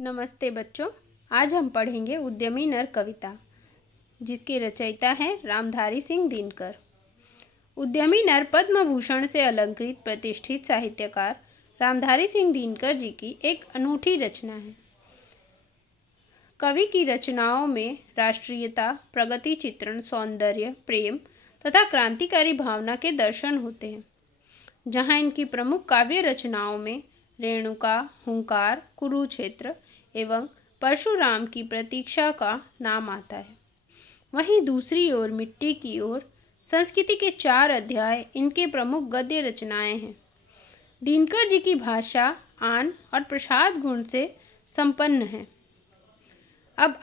नमस्ते बच्चों। आज हम पढ़ेंगे उद्यमी नर कविता, जिसकी रचयिता हैं रामधारी सिंह दिनकर। उद्यमी नर पद्म भूषण से अलंकृत प्रतिष्ठित साहित्यकार रामधारी सिंह दिनकर जी की एक अनूठी रचना है। कवि की रचनाओं में राष्ट्रीयता, प्रगति चित्रण, सौंदर्य, प्रेम तथा क्रांतिकारी भावना के दर्शन होते हैं। जहाँ इनकी प्रमुख काव्य रचनाओं में रेणुका, हुंकार, कुरुक्षेत्र एवं परशुराम की प्रतीक्षा का नाम आता है, वहीं दूसरी ओर मिट्टी की ओर संस्कृति के 4 अध्याय इनके प्रमुख गद्य रचनाएं हैं। दिनकर जी की भाषा आन और प्रसाद गुण से संपन्न है। अब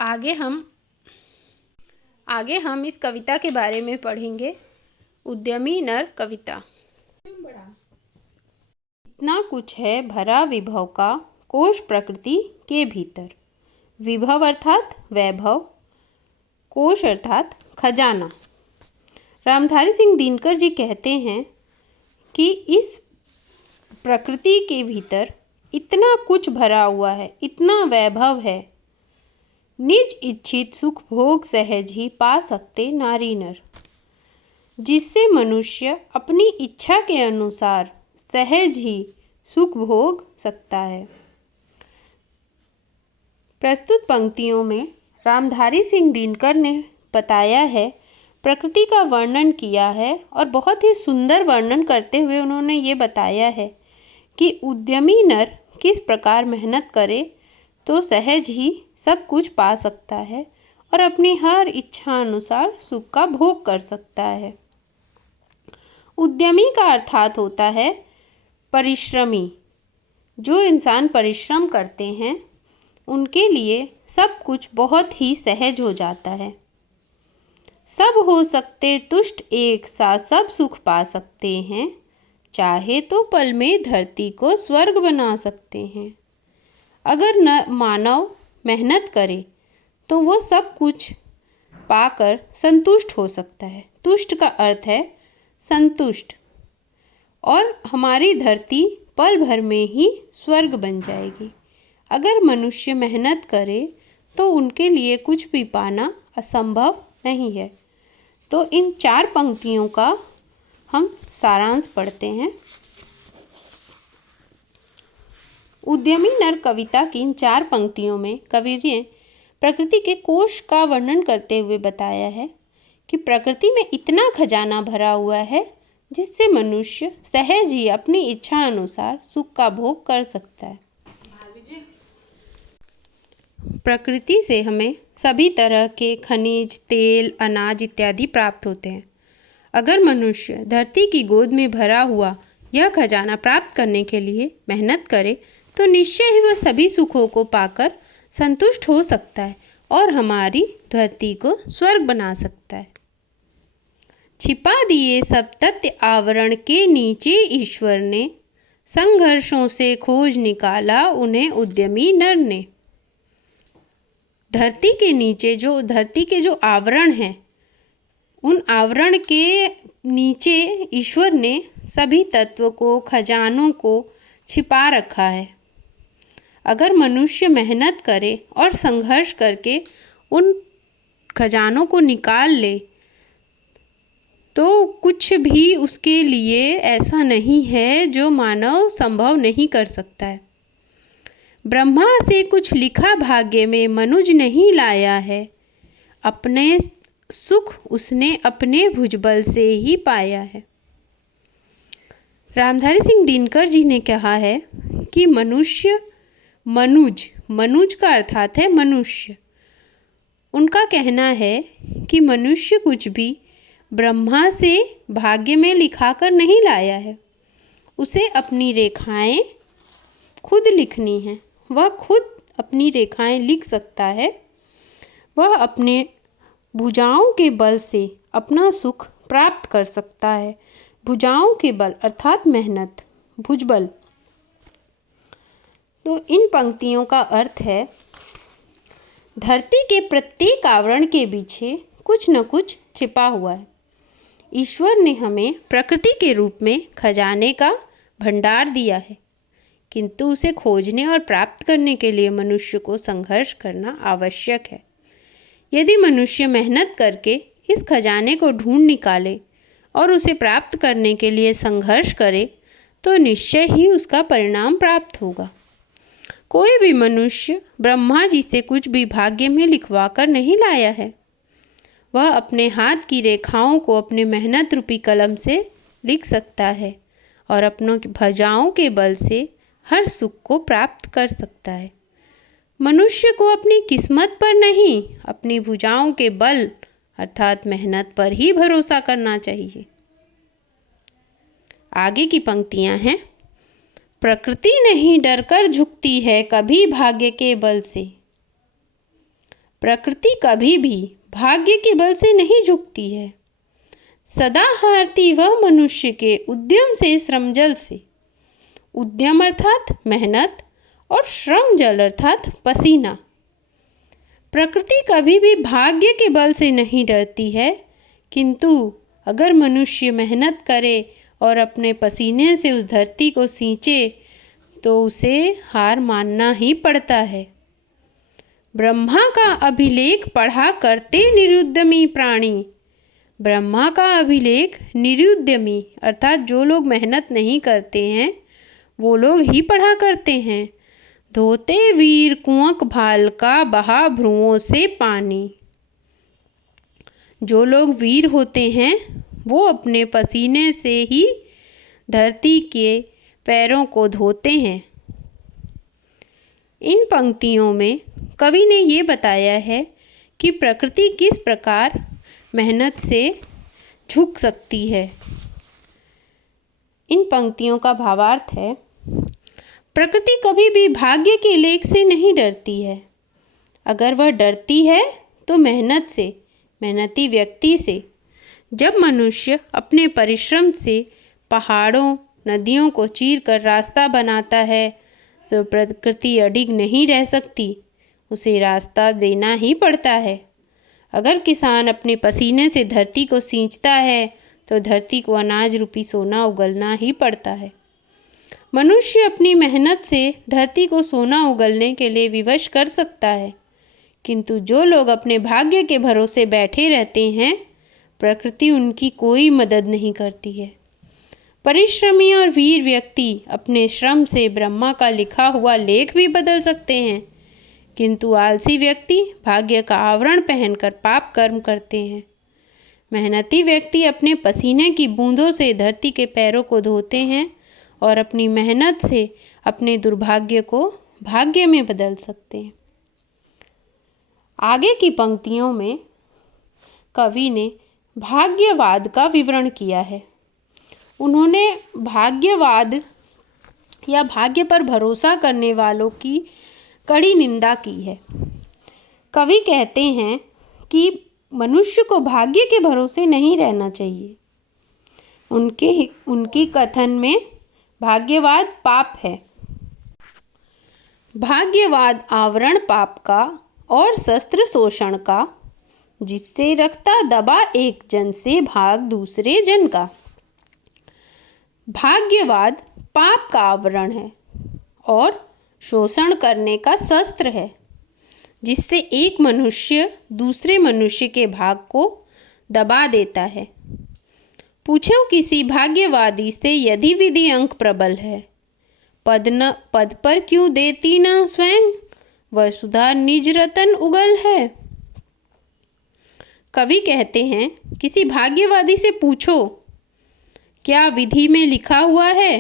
आगे हम इस कविता के बारे में पढ़ेंगे। उद्यमी नर कविता। इतना कुछ है भरा विभव का कोश प्रकृति के भीतर। विभव अर्थात वैभव, कोश अर्थात खजाना। रामधारी सिंह दिनकर जी कहते हैं कि इस प्रकृति के भीतर इतना कुछ भरा हुआ है, इतना वैभव है, निज इच्छित सुख भोग सहज ही पा सकते नारी नर, जिससे मनुष्य अपनी इच्छा के अनुसार सहज ही सुख भोग सकता है। प्रस्तुत पंक्तियों में रामधारी सिंह दिनकर ने बताया है, प्रकृति का वर्णन किया है और बहुत ही सुंदर वर्णन करते हुए उन्होंने ये बताया है कि उद्यमी नर किस प्रकार मेहनत करे तो सहज ही सब कुछ पा सकता है और अपनी हर इच्छा अनुसार सुख का भोग कर सकता है। उद्यमी का अर्थात होता है परिश्रमी। जो इंसान परिश्रम करते हैं उनके लिए सब कुछ बहुत ही सहज हो जाता है। सब हो सकते तुष्ट, एक साथ सब सुख पा सकते हैं, चाहे तो पल में धरती को स्वर्ग बना सकते हैं। अगर न मानव मेहनत करे तो वो सब कुछ पाकर संतुष्ट हो सकता है। तुष्ट का अर्थ है संतुष्ट, और हमारी धरती पल भर में ही स्वर्ग बन जाएगी। अगर मनुष्य मेहनत करे तो उनके लिए कुछ भी पाना असंभव नहीं है। तो इन 4 पंक्तियों का हम सारांश पढ़ते हैं। उद्यमी नर कविता की इन 4 पंक्तियों में कवि ने प्रकृति के कोश का वर्णन करते हुए बताया है कि प्रकृति में इतना खजाना भरा हुआ है जिससे मनुष्य सहज ही अपनी इच्छा अनुसार सुख का भोग कर सकता है। प्रकृति से हमें सभी तरह के खनिज, तेल, अनाज इत्यादि प्राप्त होते हैं। अगर मनुष्य धरती की गोद में भरा हुआ यह खजाना प्राप्त करने के लिए मेहनत करे तो निश्चय ही वह सभी सुखों को पाकर संतुष्ट हो सकता है और हमारी धरती को स्वर्ग बना सकता है। छिपा दिए सब तथ्य आवरण के नीचे ईश्वर ने, संघर्षों से खोज निकाला उन्हें उद्यमी नर ने। धरती के नीचे धरती के जो आवरण हैं, उन आवरण के नीचे ईश्वर ने सभी तत्व को, खजानों को छिपा रखा है। अगर मनुष्य मेहनत करे और संघर्ष करके उन खजानों को निकाल ले तो कुछ भी उसके लिए ऐसा नहीं है जो मानव संभव नहीं कर सकता है। ब्रह्मा से कुछ लिखा भाग्य में मनुज नहीं लाया है, अपने सुख उसने अपने भुजबल से ही पाया है। रामधारी सिंह दिनकर जी ने कहा है कि मनुज का अर्थात है मनुष्य। उनका कहना है कि मनुष्य कुछ भी ब्रह्मा से भाग्य में लिखाकर नहीं लाया है, उसे अपनी रेखाएं खुद लिखनी है। वह खुद अपनी रेखाएं लिख सकता है। वह अपने भुजाओं के बल से अपना सुख प्राप्त कर सकता है। भुजाओं के बल अर्थात मेहनत, भुजबल। तो इन पंक्तियों का अर्थ है, धरती के प्रत्येक आवरण के पीछे कुछ न कुछ छिपा हुआ है। ईश्वर ने हमें प्रकृति के रूप में खजाने का भंडार दिया है। किंतु उसे खोजने और प्राप्त करने के लिए मनुष्य को संघर्ष करना आवश्यक है। यदि मनुष्य मेहनत करके इस खजाने को ढूंढ निकाले और उसे प्राप्त करने के लिए संघर्ष करे तो निश्चय ही उसका परिणाम प्राप्त होगा। कोई भी मनुष्य ब्रह्मा जी से कुछ भी भाग्य में लिखवा कर नहीं लाया है। वह अपने हाथ की रेखाओं को अपने मेहनत रूपी कलम से लिख सकता है और अपनों की भुजाओं के बल से हर सुख को प्राप्त कर सकता है। मनुष्य को अपनी किस्मत पर नहीं, अपनी भुजाओं के बल अर्थात मेहनत पर ही भरोसा करना चाहिए। आगे की पंक्तियां हैं। प्रकृति नहीं डरकर झुकती है कभी भाग्य के बल से। प्रकृति कभी भी भाग्य के बल से नहीं झुकती है। सदा हारती वह मनुष्य के उद्यम से श्रम जल से। उद्यम अर्थात मेहनत और श्रम जल अर्थात पसीना। प्रकृति कभी भी भाग्य के बल से नहीं डरती है, किंतु अगर मनुष्य मेहनत करे और अपने पसीने से उस धरती को सींचे तो उसे हार मानना ही पड़ता है। ब्रह्मा का अभिलेख पढ़ा करते निरुद्यमी प्राणी। ब्रह्मा का अभिलेख निरुद्यमी अर्थात जो लोग मेहनत नहीं करते हैं वो लोग ही पढ़ा करते हैं। धोते वीर कुंवक भाल का बहा भ्रुओं से पानी। जो लोग वीर होते हैं वो अपने पसीने से ही धरती के पैरों को धोते हैं। इन पंक्तियों में कवि ने ये बताया है कि प्रकृति किस प्रकार मेहनत से झुक सकती है। इन पंक्तियों का भावार्थ है, प्रकृति कभी भी भाग्य के लेख से नहीं डरती है। अगर वह डरती है तो मेहनत से, मेहनती व्यक्ति से। जब मनुष्य अपने परिश्रम से पहाड़ों नदियों को चीर कर रास्ता बनाता है तो प्रकृति अडिग नहीं रह सकती, उसे रास्ता देना ही पड़ता है। अगर किसान अपने पसीने से धरती को सींचता है तो धरती को अनाज रूपी सोना उगलना ही पड़ता है। मनुष्य अपनी मेहनत से धरती को सोना उगलने के लिए विवश कर सकता है, किंतु जो लोग अपने भाग्य के भरोसे बैठे रहते हैं प्रकृति उनकी कोई मदद नहीं करती है। परिश्रमी और वीर व्यक्ति अपने श्रम से ब्रह्मा का लिखा हुआ लेख भी बदल सकते हैं, किंतु आलसी व्यक्ति भाग्य का आवरण पहनकर पाप कर्म करते हैं। मेहनती व्यक्ति अपने पसीने की बूंदों से धरती के पैरों को धोते हैं और अपनी मेहनत से अपने दुर्भाग्य को भाग्य में बदल सकते हैं। आगे की पंक्तियों में कवि ने भाग्यवाद का विवरण किया है। उन्होंने भाग्यवाद या भाग्य पर भरोसा करने वालों की कड़ी निंदा की है। कवि कहते हैं कि मनुष्य को भाग्य के भरोसे नहीं रहना चाहिए। उनकी कथन में भाग्यवाद पाप है। भाग्यवाद आवरण पाप का और शस्त्र शोषण का, जिससे रखता दबा एक जन से भाग दूसरे जन का। भाग्यवाद पाप का आवरण है और शोषण करने का शस्त्र है, जिससे एक मनुष्य दूसरे मनुष्य के भाग को दबा देता है। पूछो किसी भाग्यवादी से यदि विधि अंक प्रबल है, पद पर क्यों देती न स्वयं, वसुधा निज रतन उगल है। कवि कहते हैं किसी भाग्यवादी से पूछो क्या विधि में लिखा हुआ है,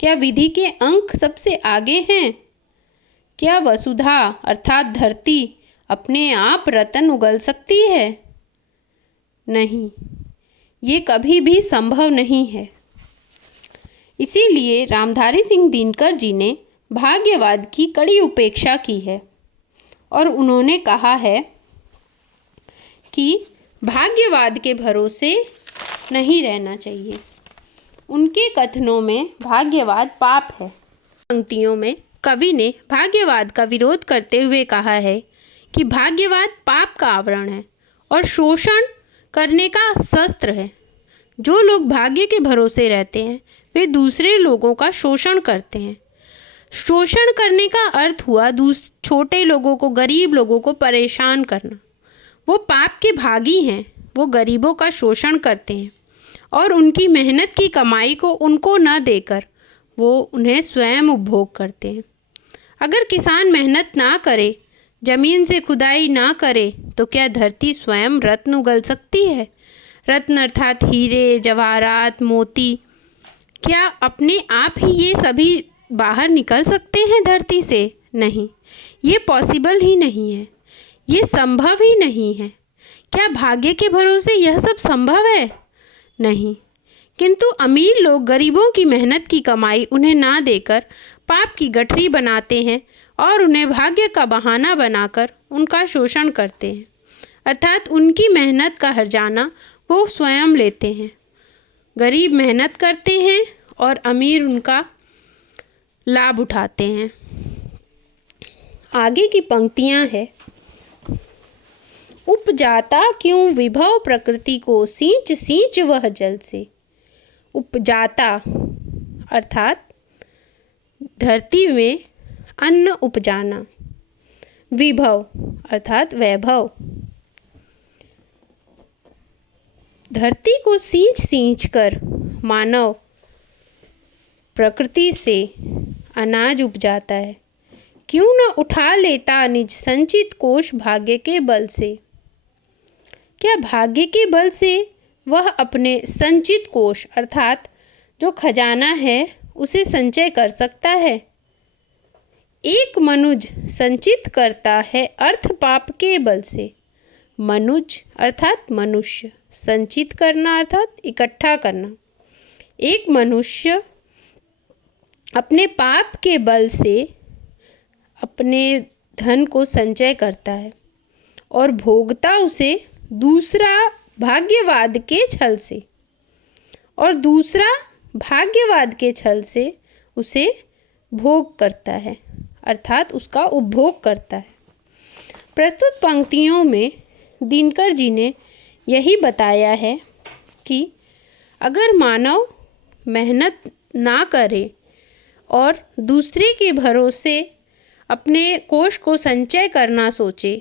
क्या विधि के अंक सबसे आगे हैं, क्या वसुधा अर्थात धरती अपने आप रतन उगल सकती है? नहीं, ये कभी भी संभव नहीं है। इसीलिए रामधारी सिंह दिनकर जी ने भाग्यवाद की कड़ी उपेक्षा की है और उन्होंने कहा है कि भाग्यवाद के भरोसे नहीं रहना चाहिए। उनके कथनों में भाग्यवाद पाप है। पंक्तियों में कवि ने भाग्यवाद का विरोध करते हुए कहा है कि भाग्यवाद पाप का आवरण है और शोषण करने का शस्त्र है। जो लोग भाग्य के भरोसे रहते हैं वे दूसरे लोगों का शोषण करते हैं। शोषण करने का अर्थ हुआ छोटे लोगों को, गरीब लोगों को परेशान करना। वो पाप के भागी हैं। वो गरीबों का शोषण करते हैं और उनकी मेहनत की कमाई को उनको न देकर वो उन्हें स्वयं उपभोग करते हैं। अगर किसान मेहनत ना करे, जमीन से खुदाई ना करे, तो क्या धरती स्वयं रत्न उगल सकती है? रत्न अर्थात हीरे, जवाहरात, मोती, क्या अपने आप ही ये सभी बाहर निकल सकते हैं धरती से? नहीं, ये पॉसिबल ही नहीं है, ये संभव ही नहीं है। क्या भाग्य के भरोसे यह सब संभव है? नहीं। किंतु अमीर लोग गरीबों की मेहनत की कमाई उन्हें ना देकर पाप की गठरी बनाते हैं और उन्हें भाग्य का बहाना बनाकर उनका शोषण करते हैं, अर्थात उनकी मेहनत का हर्जाना वो स्वयं लेते हैं। गरीब मेहनत करते हैं और अमीर उनका लाभ उठाते हैं। आगे की पंक्तियां हैं। उपजाता क्यों विभव प्रकृति को, सींच सींच वह जल से। उपजाता अर्थात धरती में अन्न उपजाना, विभव अर्थात वैभव। धरती को सींच सींच कर मानव प्रकृति से अनाज उपजाता है। क्यों न उठा लेता निज संचित कोष भाग्य के बल से। क्या भाग्य के बल से वह अपने संचित कोष अर्थात जो खजाना है उसे संचय कर सकता है? एक मनुज संचित करता है अर्थ पाप के बल से। मनुज अर्थात मनुष्य, संचित करना अर्थात इकट्ठा करना। एक मनुष्य अपने पाप के बल से अपने धन को संचय करता है और भोगता उसे दूसरा भाग्यवाद के छल से, और दूसरा भाग्यवाद के छल से उसे भोग करता है अर्थात उसका उपभोग करता है। प्रस्तुत पंक्तियों में दिनकर जी ने यही बताया है कि अगर मानव मेहनत ना करे और दूसरे के भरोसे अपने कोष को संचय करना सोचे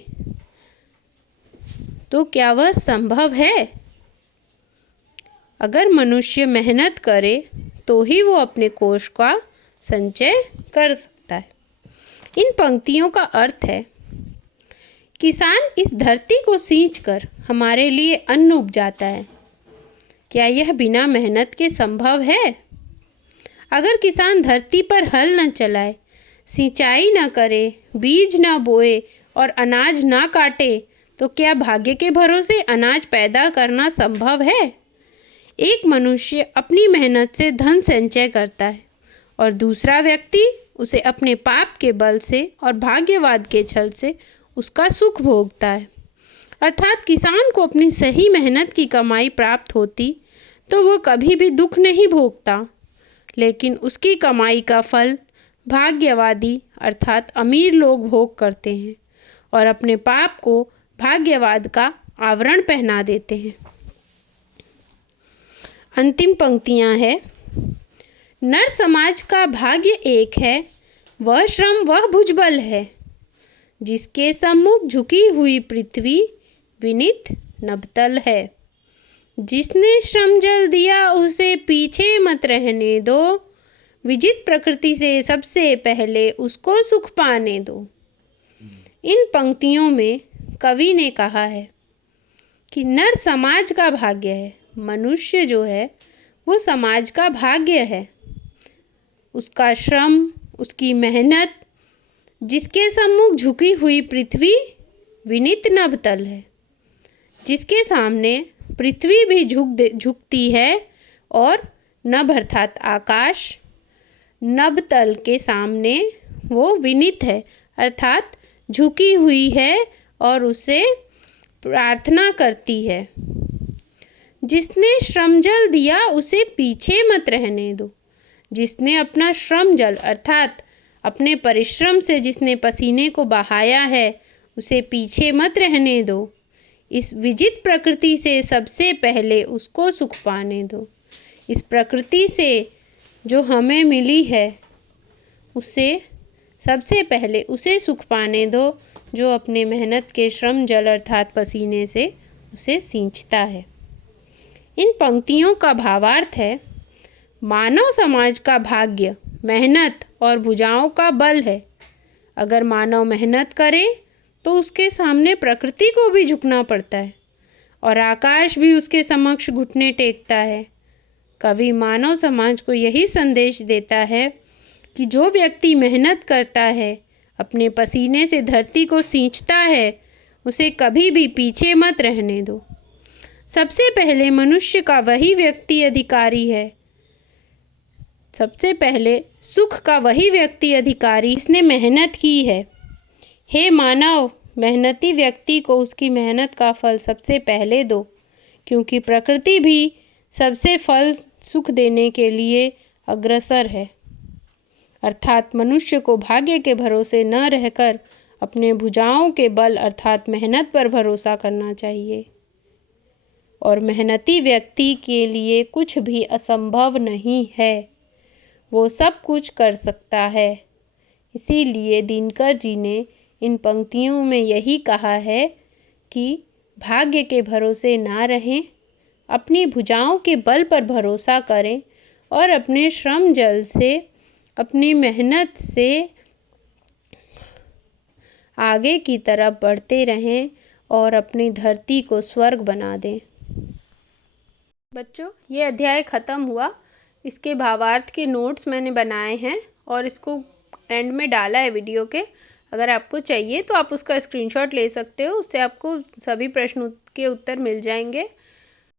तो क्या वह संभव है? अगर मनुष्य मेहनत करे तो ही वो अपने कोष का संचय कर सकता है। इन पंक्तियों का अर्थ है, किसान इस धरती को सींचकर हमारे लिए अन्न उपजाता है। क्या यह बिना मेहनत के संभव है? अगर किसान धरती पर हल न चलाए, सिंचाई न करे, बीज न बोए और अनाज ना काटे तो क्या भाग्य के भरोसे अनाज पैदा करना संभव है? एक मनुष्य अपनी मेहनत से धन संचय करता है और दूसरा व्यक्ति उसे अपने पाप के बल से और भाग्यवाद के छल से उसका सुख भोगता है। अर्थात किसान को अपनी सही मेहनत की कमाई प्राप्त होती तो वो कभी भी दुख नहीं भोगता, लेकिन उसकी कमाई का फल भाग्यवादी अर्थात अमीर लोग भोग करते हैं और अपने पाप को भाग्यवाद का आवरण पहना देते हैं। अंतिम पंक्तियां हैं। नर समाज का भाग्य एक है, वह श्रम वह भुजबल है। जिसके सम्मुख झुकी हुई पृथ्वी विनीत नभतल है। जिसने श्रम जल दिया उसे पीछे मत रहने दो। विजित प्रकृति से सबसे पहले उसको सुख पाने दो। इन पंक्तियों में कवि ने कहा है कि नर समाज का भाग्य है। मनुष्य जो है वो समाज का भाग्य है। उसका श्रम, उसकी मेहनत, जिसके सम्मुख झुकी हुई पृथ्वी विनीत नभतल है। जिसके सामने पृथ्वी भी झुकती है और नभ अर्थात आकाश, नभतल के सामने वो विनीत है अर्थात झुकी हुई है और उसे प्रार्थना करती है। जिसने श्रम जल दिया उसे पीछे मत रहने दो। जिसने अपना श्रम जल अर्थात अपने परिश्रम से जिसने पसीने को बहाया है उसे पीछे मत रहने दो। इस विजित प्रकृति से सबसे पहले उसको सुख पाने दो। इस प्रकृति से जो हमें मिली है उसे सबसे पहले उसे सुख पाने दो जो अपने मेहनत के श्रम जल अर्थात पसीने से उसे सींचता है। इन पंक्तियों का भावार्थ है, मानव समाज का भाग्य मेहनत और भुजाओं का बल है। अगर मानव मेहनत करे तो उसके सामने प्रकृति को भी झुकना पड़ता है और आकाश भी उसके समक्ष घुटने टेकता है। कवि मानव समाज को यही संदेश देता है कि जो व्यक्ति मेहनत करता है, अपने पसीने से धरती को सींचता है, उसे कभी भी पीछे मत रहने दो। सबसे पहले मनुष्य का वही व्यक्ति अधिकारी है, सबसे पहले सुख का वही व्यक्ति अधिकारी जिसने मेहनत की है। हे मानव, मेहनती व्यक्ति को उसकी मेहनत का फल सबसे पहले दो, क्योंकि प्रकृति भी सबसे फल सुख देने के लिए अग्रसर है। अर्थात मनुष्य को भाग्य के भरोसे न रहकर अपने भुजाओं के बल अर्थात मेहनत पर भरोसा करना चाहिए। और मेहनती व्यक्ति के लिए कुछ भी असंभव नहीं है, वो सब कुछ कर सकता है। इसीलिए दिनकर जी ने इन पंक्तियों में यही कहा है कि भाग्य के भरोसे ना रहें, अपनी भुजाओं के बल पर भरोसा करें और अपने श्रम जल से, अपनी मेहनत से आगे की तरफ बढ़ते रहें और अपनी धरती को स्वर्ग बना दें। बच्चों, ये अध्याय ख़त्म हुआ। इसके भावार्थ के नोट्स मैंने बनाए हैं और इसको एंड में डाला है वीडियो के। अगर आपको चाहिए तो आप उसका स्क्रीनशॉट ले सकते हो, उससे आपको सभी प्रश्नों के उत्तर मिल जाएंगे।